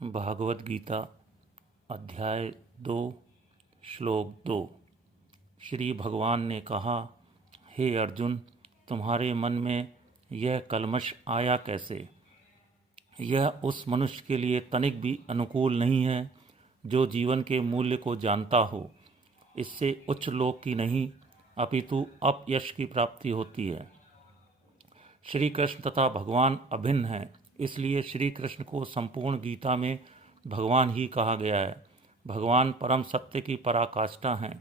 भागवत गीता अध्याय 2 श्लोक 2। श्री भगवान ने कहा, हे अर्जुन, तुम्हारे मन में यह कल्मश आया कैसे? यह उस मनुष्य के लिए तनिक भी अनुकूल नहीं है जो जीवन के मूल्य को जानता हो। इससे उच्च लोक की नहीं अपितु अपयश की प्राप्ति होती है। श्री कृष्ण तथा भगवान अभिन्न हैं, इसलिए श्री कृष्ण को संपूर्ण गीता में भगवान ही कहा गया है। भगवान परम सत्य की पराकाष्ठा हैं।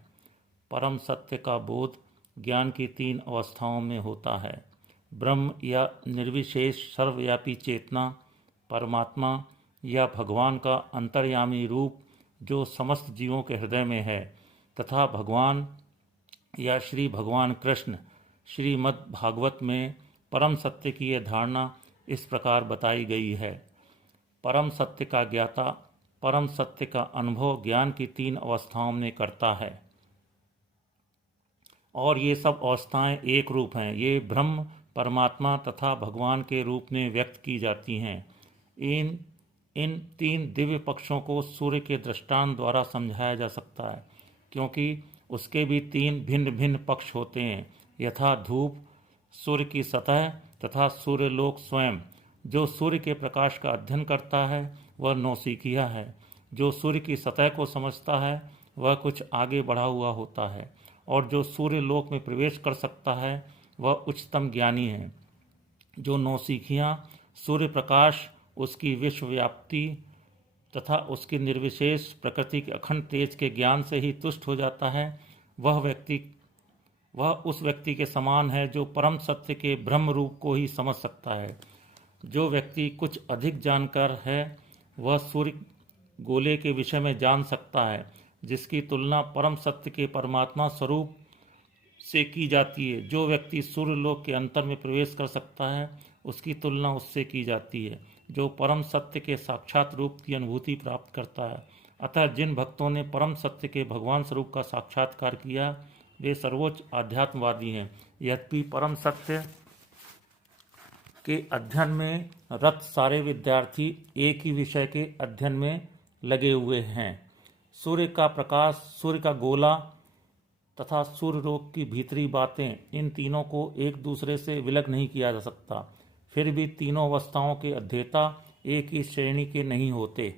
परम सत्य का बोध ज्ञान की 3 अवस्थाओं में होता है। ब्रह्म या निर्विशेष सर्वव्यापी चेतना, परमात्मा या भगवान का अंतर्यामी रूप जो समस्त जीवों के हृदय में है, तथा भगवान या श्री भगवान कृष्ण। श्रीमद् भागवत में परम सत्य की यह धारणा इस प्रकार बताई गई है। परम सत्य का ज्ञाता परम सत्य का अनुभव ज्ञान की 3 अवस्थाओं में करता है, और ये सब अवस्थाएं एक रूप हैं। ये ब्रह्म, परमात्मा तथा भगवान के रूप में व्यक्त की जाती हैं। इन 3 दिव्य पक्षों को सूर्य के दृष्टांत द्वारा समझाया जा सकता है, क्योंकि उसके भी 3 भिन्न भिन्न पक्ष होते हैं, यथा धूप, सूर्य की सतह तथा सूर्यलोक स्वयं। जो सूर्य के प्रकाश का अध्ययन करता है वह नौसिखिया है। जो सूर्य की सतह को समझता है वह कुछ आगे बढ़ा हुआ होता है, और जो सूर्यलोक में प्रवेश कर सकता है वह उच्चतम ज्ञानी है। जो नौसिखिया सूर्य प्रकाश, उसकी विश्वव्याप्ति तथा उसकी निर्विशेष प्रकृति के अखंड तेज के ज्ञान से ही तुष्ट हो जाता है, वह उस व्यक्ति के समान है जो परम सत्य के ब्रह्म रूप को ही समझ सकता है। जो व्यक्ति कुछ अधिक जानकार है वह सूर्य गोले के विषय में जान सकता है, जिसकी तुलना परम सत्य के परमात्मा स्वरूप से की जाती है। जो व्यक्ति सूर्यलोक के अंतर में प्रवेश कर सकता है उसकी तुलना उससे की जाती है, जो परम सत्य के साक्षात रूप की अनुभूति प्राप्त करता है। अतः जिन भक्तों ने परम सत्य के भगवान स्वरूप का साक्षात्कार किया वे सर्वोच्च आध्यात्मवादी हैं। यद्यपि परम सत्य के अध्ययन में रत सारे विद्यार्थी एक ही विषय के अध्ययन में लगे हुए हैं। सूर्य का प्रकाश, सूर्य का गोला तथा सूर्य लोक की भीतरी बातें, इन तीनों को एक दूसरे से विलग नहीं किया जा सकता। फिर भी तीनों अवस्थाओं के अध्येता एक ही श्रेणी के नहीं होते।